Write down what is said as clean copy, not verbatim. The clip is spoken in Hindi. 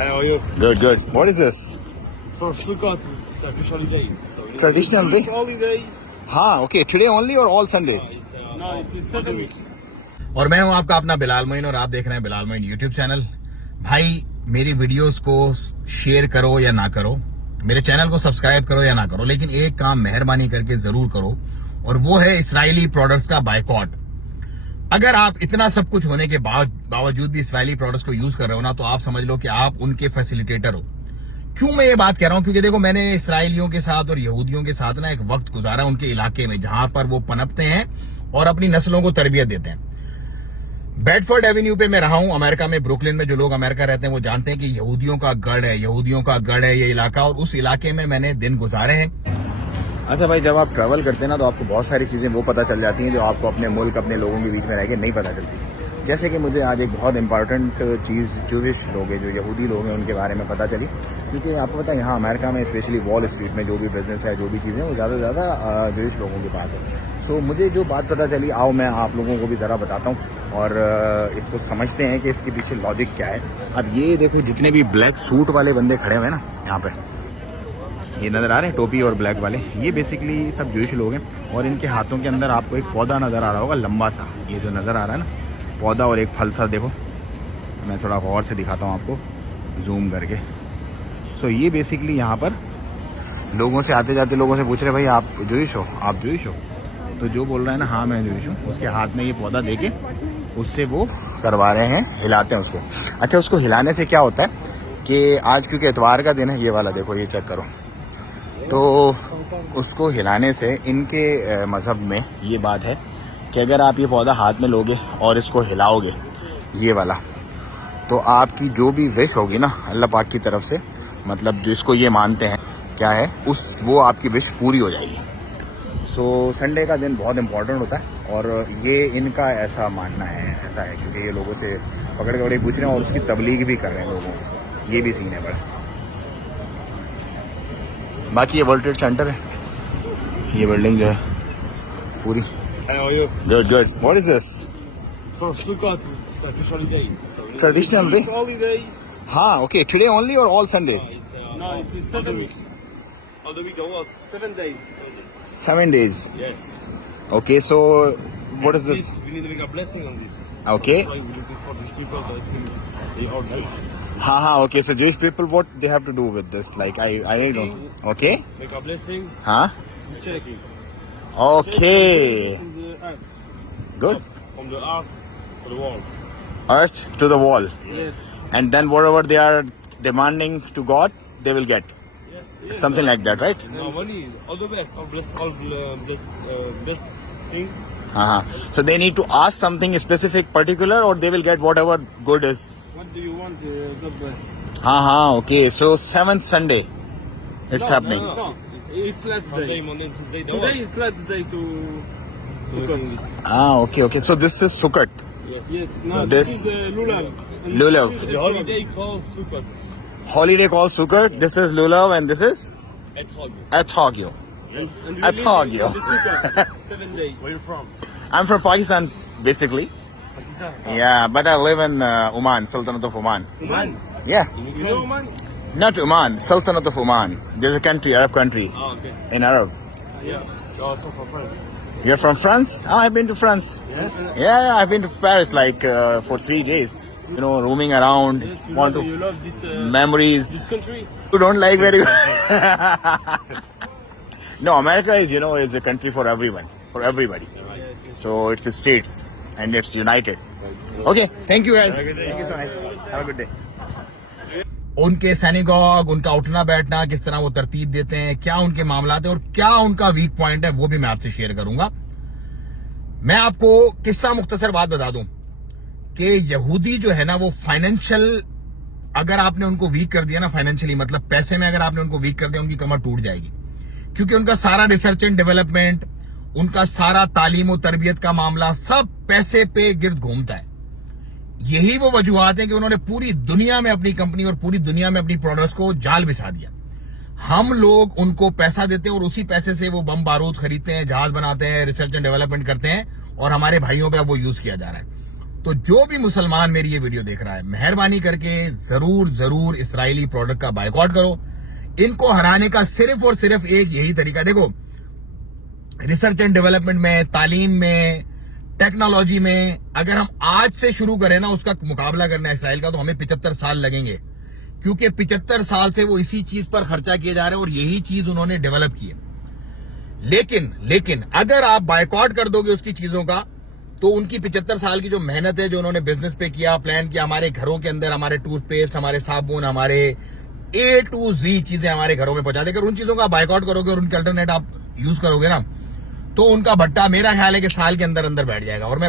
How are you? Good, good. What is this? It's for Sukkot, it's Turkish holiday. So it's Traditional Turkish day? holiday. हाँ, okay. Today only or all Sundays? No, it's 7 weeks. और मैं हूं आपका अपना बिलाल मोइन और आप देख रहे हैं बिलाल मोइन यूट्यूब चैनल। भाई मेरी वीडियोस को शेयर करो या ना करो, मेरे चैनल को सब्सक्राइब करो या ना करो, लेकिन एक काम मेहरबानी करके जरूर करो और वो है इसराइली प्रोडक्ट्स का बायकॉट। अगर आप इतना सब कुछ होने के बावजूद भी इसराइली प्रोडक्ट्स को यूज कर रहे हो ना, तो आप समझ लो कि आप उनके फैसिलिटेटर हो। क्यों मैं ये बात कह रहा हूं? क्योंकि देखो, मैंने इसराइलियों के साथ और यहूदियों के साथ ना एक वक्त गुजारा उनके इलाके में, जहां पर वो पनपते हैं और अपनी नस्लों को तरबियत देते हैं। बेडफोर्ड एवेन्यू पे मैं रहा हूं अमेरिका में, ब्रुकलिन में। जो लोग अमेरिका रहते हैं वो जानते हैं कि यहूदियों का गढ़ है ये इलाका, और उस इलाके में मैंने दिन गुजारे हैं। अच्छा भाई, जब आप ट्रैवल करते हैं ना, तो आपको बहुत सारी चीज़ें वो पता चल जाती हैं जो आपको अपने मुल्क, अपने लोगों के बीच में रह के नहीं पता चलती। जैसे कि मुझे आज एक बहुत इंपॉर्टेंट चीज़ जूविश लोग हैं, जो यहूदी लोग हैं, उनके बारे में पता चली। क्योंकि आपको पता है यहाँ अमेरिका में स्पेशली वॉल स्ट्रीट में जो भी बिजनेस है, जो भी चीज़ें, वो ज़्यादा से ज़्यादा जूविश लोगों के पास है। सो मुझे जो बात पता चली, आओ मैं आप लोगों को भी ज़रा बताता हूँ और इसको समझते हैं कि इसके पीछे लॉजिक क्या है। अब ये देखो, जितने भी ब्लैक सूट वाले बंदे खड़े हुए हैं ना यहाँ पे, ये नज़र आ रहे हैं, टोपी और ब्लैक वाले, ये बेसिकली सब जूश लोग हैं। और इनके हाथों के अंदर आपको एक पौधा नज़र आ रहा होगा, लंबा सा, ये जो नज़र आ रहा है ना पौधा, और एक फल सा। देखो मैं थोड़ा गौर से दिखाता हूँ आपको जूम करके। सो ये बेसिकली यहाँ पर लोगों से, आते जाते लोगों से पूछ रहे, भाई आप जूश हो, आप जूश हो? तो जो बोल रहा है ना हाँ मैं जूश हूँ, उसके हाथ में ये पौधा दे के उससे वो करवा रहे हैं, हिलाते हैं उसको। अच्छा, उसको हिलाने से क्या होता है कि आज क्योंकि इतवार का दिन है, ये वाला देखो, ये चेक करो, तो उसको हिलाने से इनके मज़हब में ये बात है कि अगर आप ये पौधा हाथ में लोगे और इसको हिलाओगे, ये वाला, तो आपकी जो भी विश होगी ना अल्लाह पाक की तरफ से, मतलब जिसको ये मानते हैं क्या है, वो आपकी विश पूरी हो जाएगी। सो संडे का दिन बहुत इम्पोर्टेंट होता है और ये इनका ऐसा मानना है, ऐसा है, क्योंकि ये लोगों से पकड़ के पूछ रहे हैं और उसकी तबलीग भी कर रहे हैं लोगों को। ये भी सीन है बड़ा। बाकी ये वर्ल्ड ट्रेड सेंटर है, ये बिल्डिंग जो है पूरी। How are you? Good good. What is this? It's for Sukkot, it's Turkish holiday. So it's Traditional Turkish day? holiday. हाँ, ओके। टुडे ओनली और all Sundays? No, it's 7 weeks. All the week was 7 days. 7 days. Yes. Okay, so what is this? We need to make a blessing on this. Okay. That's why we're looking for these people that they are Jewish. हाँ, okay. So Jewish people, what they have to do with this? Like I don't know. Okay. Make a blessing. हाँ. Check. Okay. From the earth. Good. From the earth to the wall. Earth to the wall, Yes. and then whatever they are demanding to God, they will get. Yes. Something like that, right? No, money. All the best. Best thing. So they need to ask something specific, particular, or they will get whatever good is. What do you want? God bless. Okay. So 7th Sunday, it's happening. No. It's last day. Monday, Tuesday. Today is last day to Sukkot. Okay. So this is Sukkot. Yes. No, This- this is Lulav. Lulav. The holiday called Sukkot. Holiday called Sukkot. This is Lulav, and this is Ethog. Ethogyo. And we Ethog, live yo. in the Sukkot. 7 days. Where you from? I'm from Pakistan, basically. Pakistan. Yeah, but I live in Oman, Sultanate of Oman. Oman. Yeah, You know Oman? not Oman, Sultanate of Oman. There's a country, Arab country, Oh, okay. in Arab. Yes. You're also from France. You're from France? I've been to France. Yes. Yeah, I've been to Paris like for 3 days. You know, roaming around, Yes. want You to love this memories. this country. You don't like very well. No, America is, is a country for everyone, for everybody. Yes. So it's a states and it's united. Okay, thank you guys. Thank you so much. Have a good day. उनके सैनिगॉग, उनका उठना बैठना, किस तरह वो तरतीब देते हैं, क्या उनके मामलात है और क्या उनका वीक पॉइंट है, वो भी मैं आपसे शेयर करूंगा। मैं आपको किस्सा मुख्तसर बात बता दूं कि यहूदी जो है ना, वो फाइनेंशियल, अगर आपने उनको वीक कर दिया ना फाइनेंशियली, मतलब पैसे में अगर आपने उनको वीक कर दिया, उनकी कमर टूट जाएगी। क्योंकि उनका सारा रिसर्च एंड डेवलपमेंट, उनका सारा तालीम और तरबियत का मामला सब पैसे पे गिर्द घूमता है। यही वो वजूहत है कि उन्होंने पूरी दुनिया में अपनी कंपनी और पूरी दुनिया में अपनी प्रोडक्ट्स को जाल बिछा दिया। हम लोग उनको पैसा देते हैं और उसी पैसे से वो बम बारूद खरीदते हैं, जहाज बनाते हैं, रिसर्च एंड डेवलपमेंट करते हैं और हमारे भाइयों पे अब वो यूज किया जा रहा है। तो जो भी मुसलमान मेरी ये वीडियो देख रहा है, मेहरबानी करके जरूर इस्राएली प्रोडक्ट का बायकॉट करो। इनको हराने का सिर्फ और सिर्फ एक यही तरीका, देखो रिसर्च एंड डेवलपमेंट में, तालीम में, टेक्नोलॉजी में, अगर हम आज से शुरू करें ना उसका मुकाबला करना इसराइल का, तो हमें 75 साल लगेंगे, क्योंकि 75 साल से वो इसी चीज पर खर्चा किए जा रहे हैं और यही चीज उन्होंने डेवलप की है। लेकिन अगर आप बायकॉट कर दोगे उसकी चीजों का, तो उनकी 75 साल की जो मेहनत है, जो उन्होंने बिजनेस पे किया, प्लान किया, हमारे घरों के अंदर हमारे टूथपेस्ट, हमारे साबुन, हमारे A to Z चीजें हमारे घरों में पहुंचा देकर, उन चीजों का बायकॉट करोगे और उनके अल्टरनेट आप यूज करोगे ना, तो उनका भट्टा मेरा ख्याल है कि साल के अंदर अंदर बैठ जाएगा। और मैं